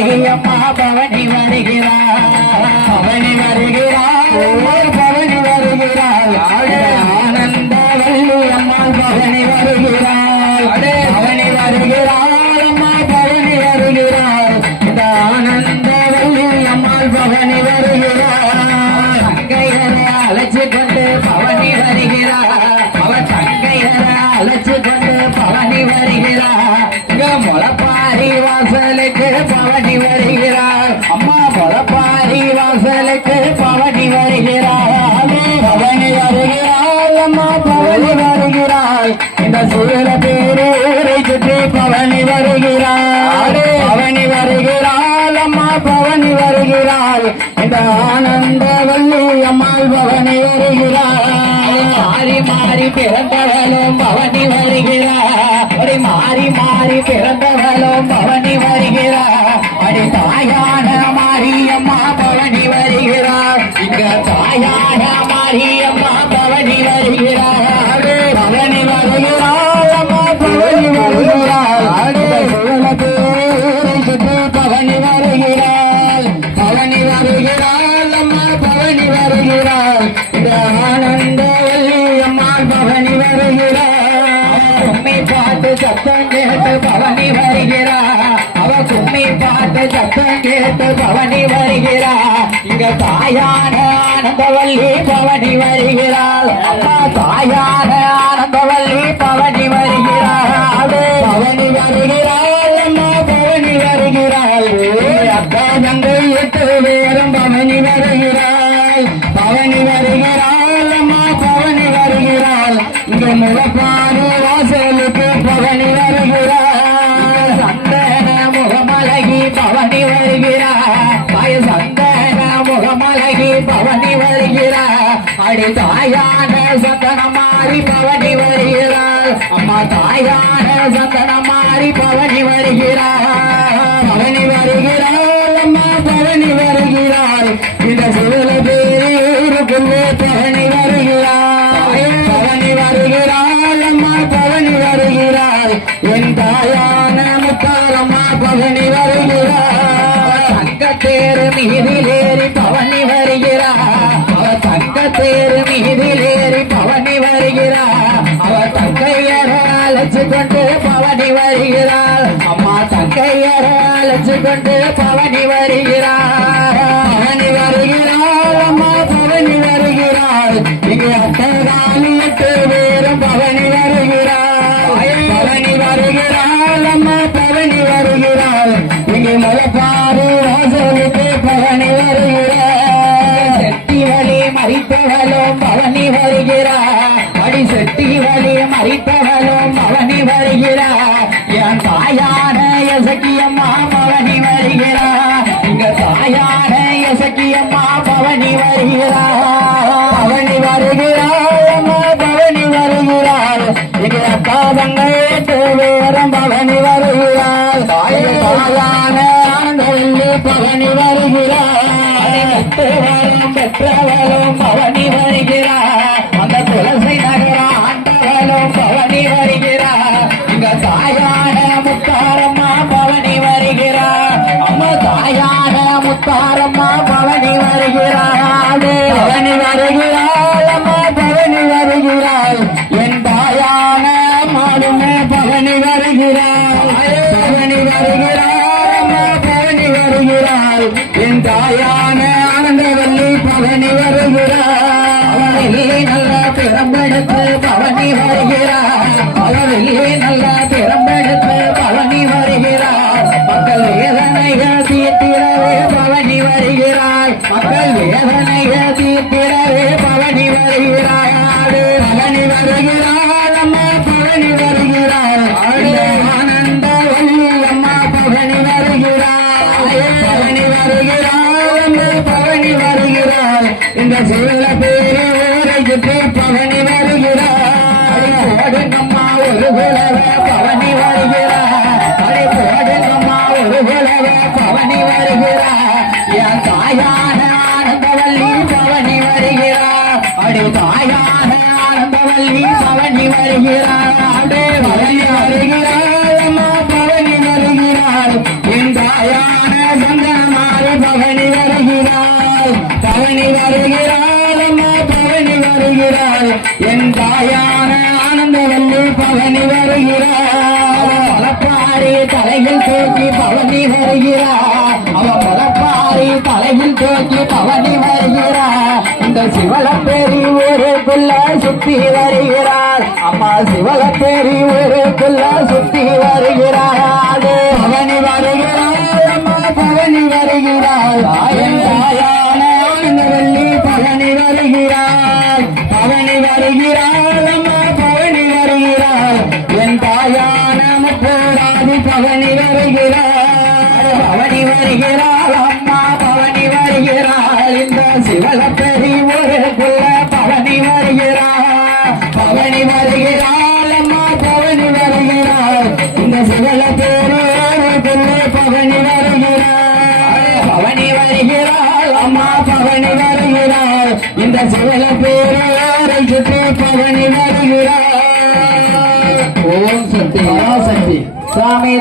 வள்ளி அம்மா பவனி வருகிறாள் பவனி வருகிறாள் பவனி வருகிறாள் ஆனந்த வள்ளி அம்மா பவனி வருகிறாள் பவனி வருகிறாள் அம்மா பவனி வருகிறாள் இந்த ஆனந்த வள்ளி அம்மா பவனி வருகிறாள் தங்கையரை அழைச்சு கொண்டு பவனி வருகிறாள் அவர் தங்கையரை அழைச்சு கொண்டு பவனி வருகிறாள் முளப்பாரி வாசலுக்கு பவனி வருகிறாள் அம்மா முளப்பாரி வாசலுக்கு பவனி வருகிறாள் பவனி வருகிறாள் அம்மா பவனி வருகிறாள் இந்த சூழல பேரூரை சுற்றி பவனி வருகிறாள் பவனி வருகிறாள் அம்மா பவனி வருகிறாள் இந்த ஆனந்த வள்ளி அம்மாள் பவனி வருகிறாள் மாறி மாறி பிறந்தவளும் பவனி வருகிறாள் மாறி மாறி பிறந்தவளும் பவனி வருகிறார் அடி தாயான மாரியம்மா பவனி வருகிறார் இங்க தாயான மாரியம்மா பவனி வருகிறார் பவனி வருகிறாள் அம்மா பவனி வருகிறாள் பவனி வருகிறாள் பவனி வருகிறாள் அம்மா பவனி வருகிறாள் இந்த ஆனந்த அம்மா பவனி வருகிறாள் கும்மி பாட்டு சத்தம் கேட்டு பவனி வருகிறார் அவ கும்மி பாட்டு சத்தம் கேட்டு பவனி வருகிறார் இங்க தாயான ஆனந்தவல்லி பவனி வருகிறாள் அம்மா தாயான ஆனந்தவல்லி பவனி வருகிறாள் பவனி வருகிறாள் அம்மா பவனி வருகிறாள் அக்கா தங்கை 8 பேரும் பவனி வருகிறாள் பவனி வருகிறாள் அம்மா பவனி வருகிறாள் இங்க முகப்பாடு வாசலுக்கு பவனி வருகிறார் சந்தன முகமலகி பவனி வருகிறார் சந்தன முகமலகி பவனி வருகிறார் அடி தாயான சந்தன மாறி பவனி வருகிறார் அம்மா தாயான சந்தன மாறி பவனி வருகிறார் பவனி வருகிறாள் அம்மா பவனி வருகிறாள் இந்த சிவல பேருக்குள்ளே பவனி வருகிறாள் பவனி வருகிறாள் அம்மா பவனி வருகிறாள் என் தாயான முத்தாரம்மா பவனி வருகிறாள் தங்கத்தேரு மீதிலேறி பவனி வருகிறாள் அவர் தங்கத்தேரு மீதிலேறி பவனி வருகிறாள் அவர் தங்கையரை அழைச்சு கொண்டு பவனி வருகிறாள் அம்மா தங்கையரை அழைச்சு கொண்டு பவனி வருகிறாள் பவனி வருகிறாள் அம்மா பவனி வருகிறாள் இங்கே அட்டகாலி 8 பேரும் பவனி வருகிறாள் பவனி வருகிறாள் அம்மா பவனி வருகிறாள் இங்கே முளப்பாறு வாசலுக்கு பவனி வருகிறாள் செட்டி வழி மறித்தவளும் பவனி வருகிறாள் அடி செட்டி வழி மறித்தவளும் பவனி வருகிறாள் என் தாயான எசக்கியம்மா பவனி வருகிறாள் இங்க தாயான எசக்கியம்மா பவனி வருகிறாள் பவனி வருகிறாள் அம்மா பவனி வருகிறாள் இங்க அக்காதங்கள் 8 பேரும் பவனி வருகிறாள் தாயான ஆனந்தவல்லி பவனி வருகிறாள் பெற்றவளும் பவனி வருகிறாள் அந்த துளசி நகர ஆண்டவளும் பவனி வருகிறாள் இங்க தாயான முத்தாரம்மா பவனி வருகிறாள் அம்மா தாயான முத்தாரம்மா பவனி வருகிறாள் பவனி வருகிறாள் அம்மா பவனி வருகிறாள் என் தாயான மாடுமே பவனி வருகிறாள் பவனி வருகிறாள் அம்மா பவனி வருகிறாள் என் தாயான ஆனந்தவல்லி பவனி வருகிறாள் அவளிலே நல்ல பிறம்பெடுத்து பவனி வருகிறாள் அவளிலே நல்ல பிறம்பெடுத்து பவனி வருகிறாள் மக்கள் வேதனைகள் தீர்த்திடவே பவனி வருகிறாள் மக்கள் வேதனைகள் தீர்த்திடவே பவனி வருகிறாள் பவனி வருகிறாள் அம்மா பவனி வருகிறாள் ஆனந்த வள்ளி அம்மா பவனி வருகிறாள் பவனி வருகிறாள் அம்மா பவனி வருகிறாள் இந்த சிவல பேரு ஊரை சுற்றி பவனி வருகிறாள் போடுங்கம்மா ஒரு குலவ பவனி வருகிறாள் அடி போடுங்கம்மா ஒரு குலவ பவனி வருகிறாள் என் தாயான ஆனந்தவல்லி பவனி வருகிறாள் அடி தாயான ஆனந்தவல்லி பவனி வருகிறாள் பவனி வருகிறாள் அம்மா பவனி வருகிறாள் என் தாயான பவனி வருகிறார் அவன் முளப்பாரி தலையில் தோக்கி பவனி வருகிறார் இந்த சிவலப்பேரி ஊருக்குள்ள சுத்தி வருகிறார் அம்மா சிவலப்பேரி ஊருக்குள்ள சுத்தி வருகிறார் பவனி வருகிறார் அம்மா பவனி வருகிறார் தாயான வள்ளி பவனி வருகிறார் பவனி வருகிறார் அம்மா பவனி வருகிறார் என் தாயான முப்போராதி பவனி வருகிறார் பவனி வருகிறார் அம்மா பவனி வருகிறார் இந்த சிவலப்பேரி ஊருக்குள்ள பவனி வருகிறார் பவனி வருகிறார் அம்மா பவனி வருகிறார் இந்த சிவலப்பேரி ஊருக்குள்ள பவனி வருகிறார் பவனி வருகிறார் அம்மா பவனி வருகிறார் இந்த சிவலப்பேரி ஊரை சுற்றி பவனி வருகிறார் ஓம் சக்தி பராசக்தி சாமி